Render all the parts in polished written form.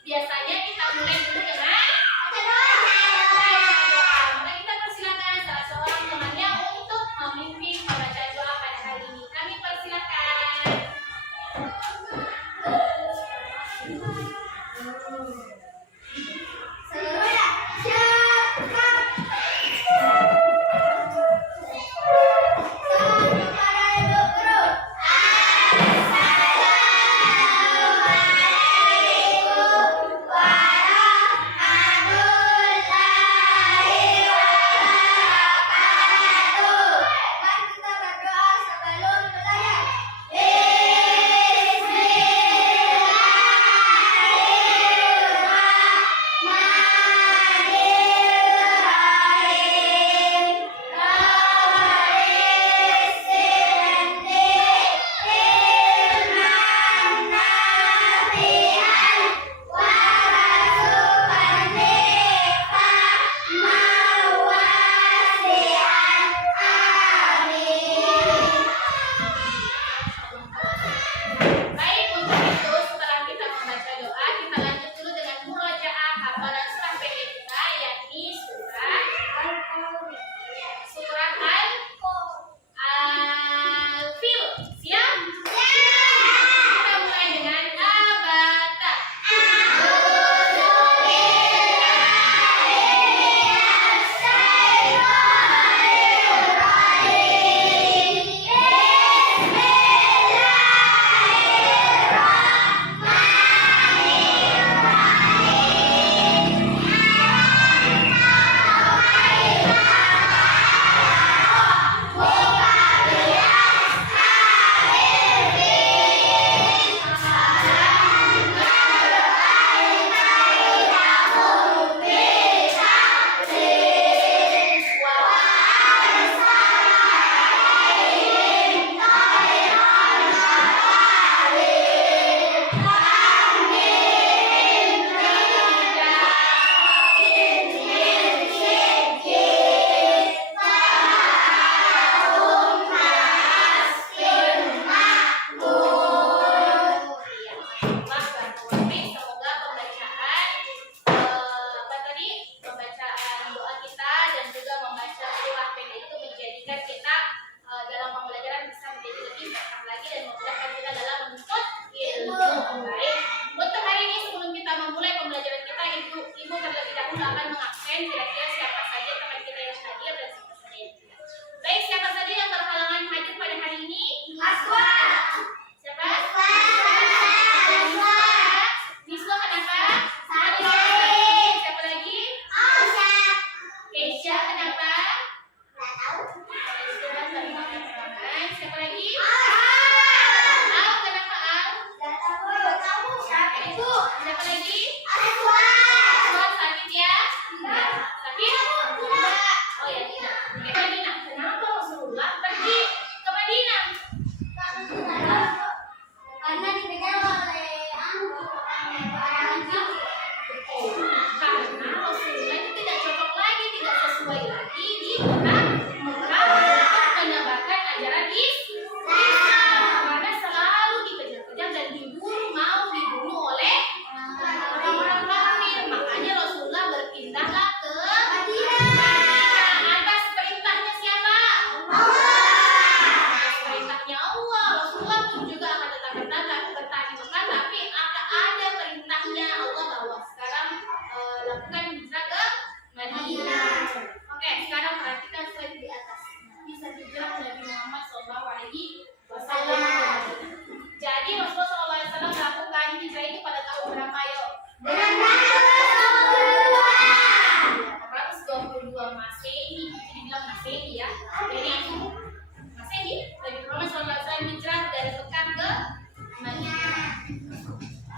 Biasanya kita mulai dulu dengan doa. Maka kita persilakan salah seorang temannya untuk memimpin pembacaan doa pada hari ini. Kami persilakan.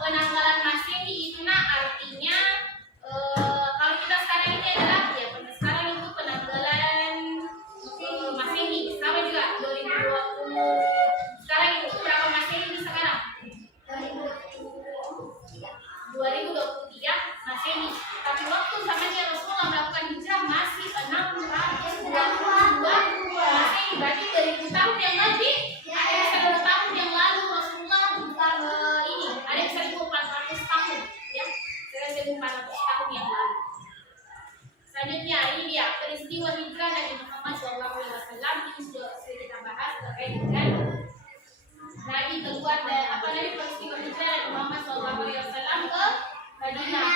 Penanggalan Masehi itu artinya kalau kita sekarang ini adalah ya sekarang itu penanggalan Masehi sama juga 2020. Sekarang itu berapa Masehi sekarang? 2023 Masehi. Tapi waktu zamannya Rasulullah melakukan hijrah masih 622 Masehi. Berarti 2000 tahun yang lebih. 1000 tahun yang lalu Rasulullah ini ada 1400 tahun ya. tahun yang lalu. Selanjutnya ini dia peristiwa hijrah Nabi Muhammad SAW. Ini sudah kita bahas terkait dengan Nabi keluar dari peristiwa hijrah Nabi Muhammad SAW ke Madinah.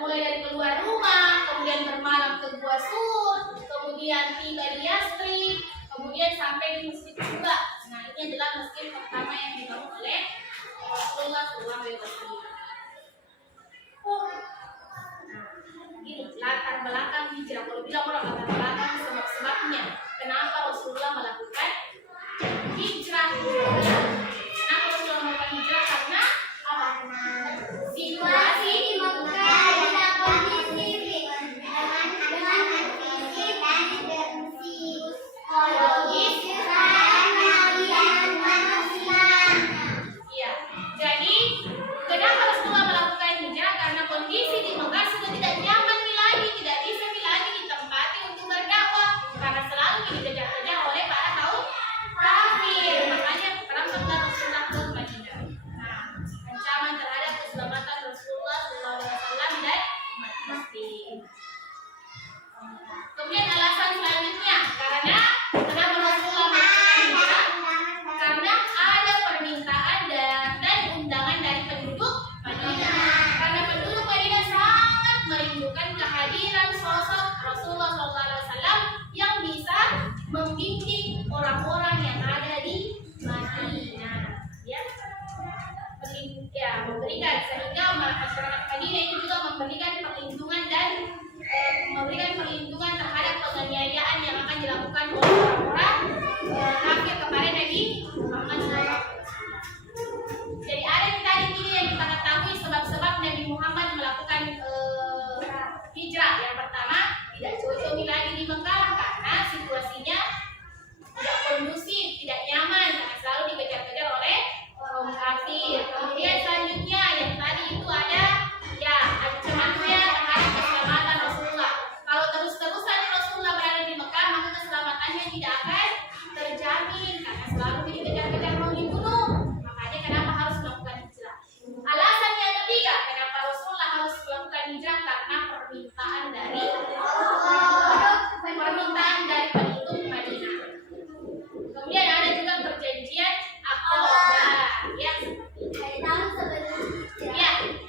Mulai dari keluar rumah, kemudian bermalam ke Gua Sur, kemudian tiba di Yastrib, kemudian sampai di Masjid Kuba. Nah, ini adalah masjid pertama yang dibangun oleh Rasulullah SAW. Ini latar belakang hijrah. Kalau bilang orang latar belakang sebab-sebabnya kenapa Rasulullah melakukan hijrah. Kenapa Rasulullah melakukan hijrah? Karena apa? Situasi di Mekah dan kondisi dengan visi dan misi psikologis dan manusia. Iya. Jadi kenapa Rasulullah melakukan hijrah? Karena kondisi di Mekah sudah tidak nyaman lagi, tidak bisa lagi ditempati untuk berdakwah karena selalu dikejar-kejar oleh para kaum kafir. Makanya berangkatlah Rasulullah ke Madinah. Nah, ancaman terhadap keselamatan Rasulullah SAW dan umat muslim. Kemudian alasan selanjutnya karena kenapa Rasulullah melakukan hijrah? Karena ada permintaan dan undangan dari penduduk Madinah. Karena penduduk Madinah sangat merindukan kehadiran sosok Rasulullah SAW yang bisa membimbing orang-orang yang ada di Madinah. Memberikan sehingga masyarakat Madinah ini juga memberikan perlindungan terhadap penganiayaan yang akan dilakukan oleh orang-orang kafir kepada Nabi Muhammad SAW. Jadi ada tadi ini yang kita ketahui sebab-sebab Nabi Muhammad melakukan hijrah. Yang pertama, tidak jauh-jauh lagi di Mekah karena situasinya tidak kondusif, tidak nyaman karena selalu dikejar-kejar oleh kaum kafir. Kemudian selanjutnya yang tadi itu ada ancamannya terhadap keselamatan Rasulullah. Kalau terus-terusan Rasulullah berada di Mekah, maka keselamatannya tidak akan terjamin karena selalu dikejar-kejar mau dibunuh. Makanya kenapa harus melakukan hijrah? Alasan yang ketiga, kenapa Rasulullah harus melakukan hijrah? Karena permintaan dari penduduk Madinah. Kemudian ada juga perjanjian Aqabah.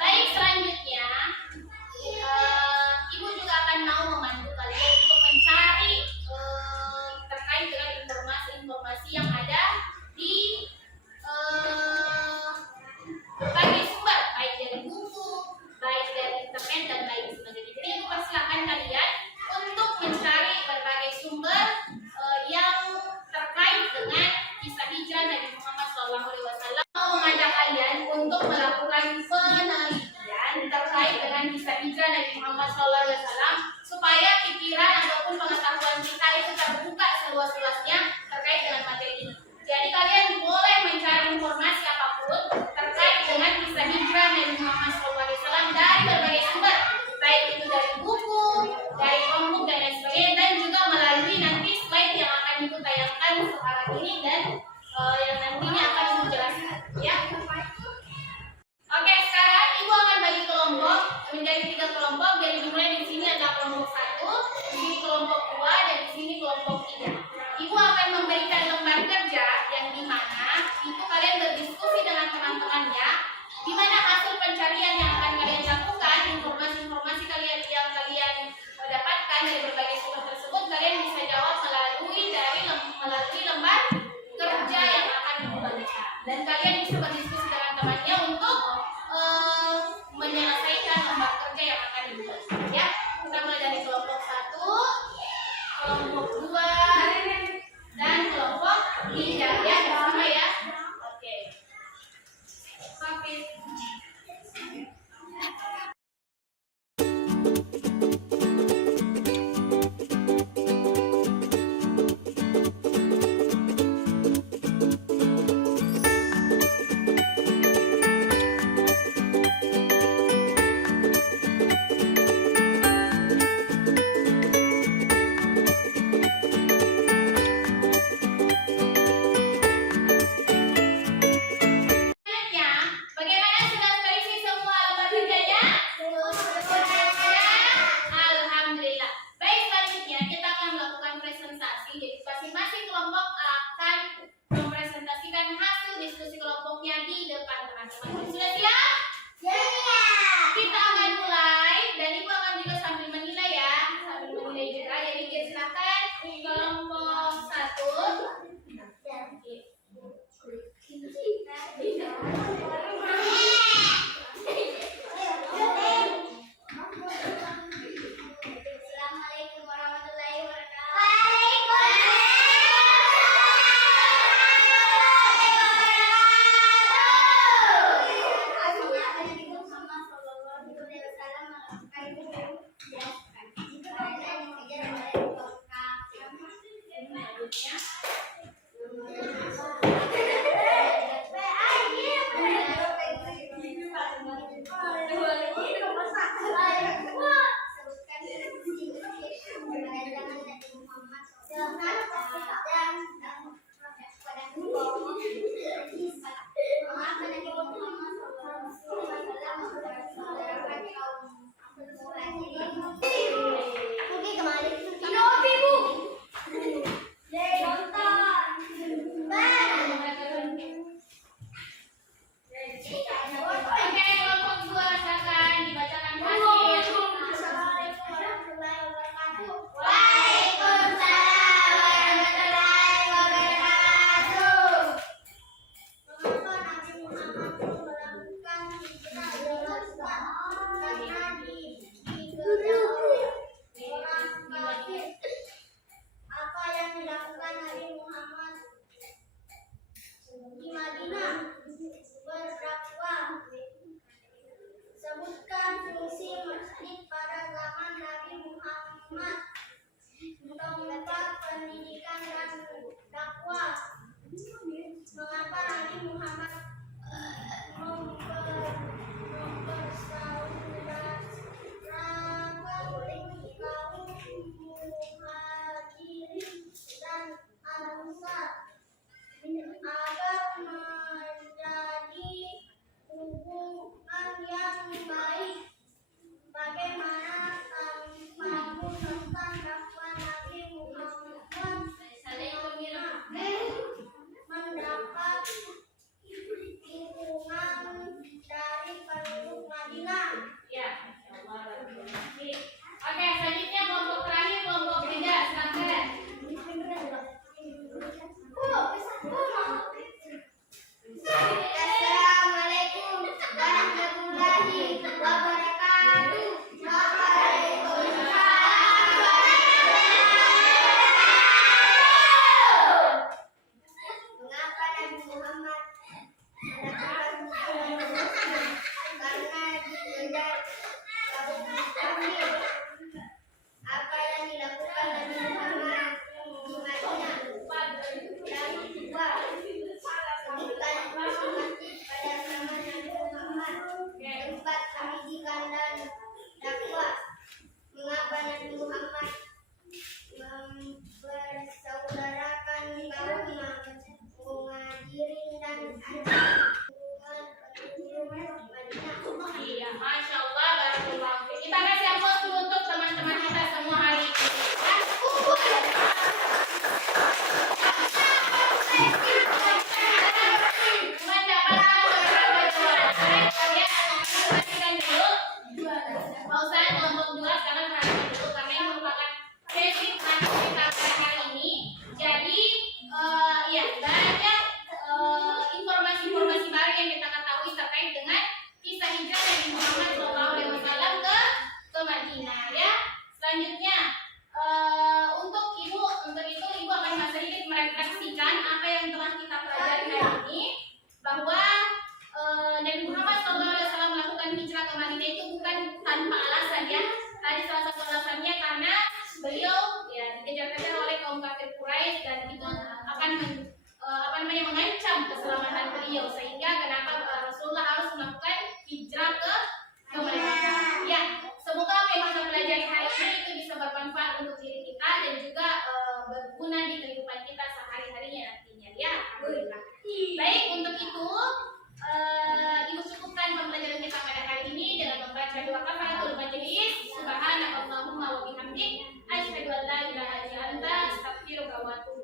Baik, selanjutnya Ibu juga akan mau membantu kalian untuk mencari terkait dengan informasi-informasi yang ada di berbagai sumber, baik dari buku, baik dari internet dan lain sebagainya. Jadi Ibu persilahkan kalian untuk mencari berbagai sumber yang terkait dengan kisah hijrah Nabi Muhammad SAW. Mau mengajak kalian untuk melakukan penelitian terkait dengan kisah hijrah Nabi Muhammad SAW supaya pikiran ataupun pengetahuan kita itu terbuka seluas-luasnya terkait dengan materi ini. Jadi kalian boleh mencari informasi apapun terkait dengan kisah hijrah Nabi Muhammad SAW dari berbagai sumber, baik itu dari buku, dari komik dan lain sebagainya, dan juga melalui nanti slide yang akan Ibu tayangkan sekarang ini dan yang nantinya akan Ibu jelaskan. Ya. Oke, sekarang Ibu akan bagi kelompok menjadi 3 kelompok. Jadi dimulai di sini ada kelompok 1, di sini kelompok 2, dan di sini kelompok 3. Ibu akan memberikan lembar kerja yang dimana itu kalian berdiskusi dengan teman-temannya, di mana hasil pencarian yang akan kalian lakukan, informasi-informasi kalian yang kalian dapatkan dari berbagai sumber tersebut, kalian bisa jawab melalui lembar kerja yang akan Ibu bagikan. Dan kalian bisa berdiskusi dengan temannya untuk menyelesaikan lembar kerja yang akan Ibu bagikan. Ya, kita mulai dari kelompok 1, kelompok 2, dan kelompok 3. Ya, sama ya. Oke. hijrah ke Madinah itu bukan tanpa alasan ya. Tadi salah satu alasannya karena beliau ya dikejar-kejar oleh kaum kafir Quraisy dan itu akan mengancam keselamatan beliau, sehingga kenapa Rasulullah harus melakukan hijrah ke mereka. Ya, semoga apa yang kita pelajari hari ini itu bisa bermanfaat untuk diri kita dan juga berguna di kehidupan kita sehari-harinya nantinya ya. Baik, untuk itu Ibu cukupkan pembelajaran kita pada hari ini dengan membaca doa kafaratul majelis. Subhanakallahumma wa bihamdik asyhadu an la ilaha illa anta astaghfiruka wa atubu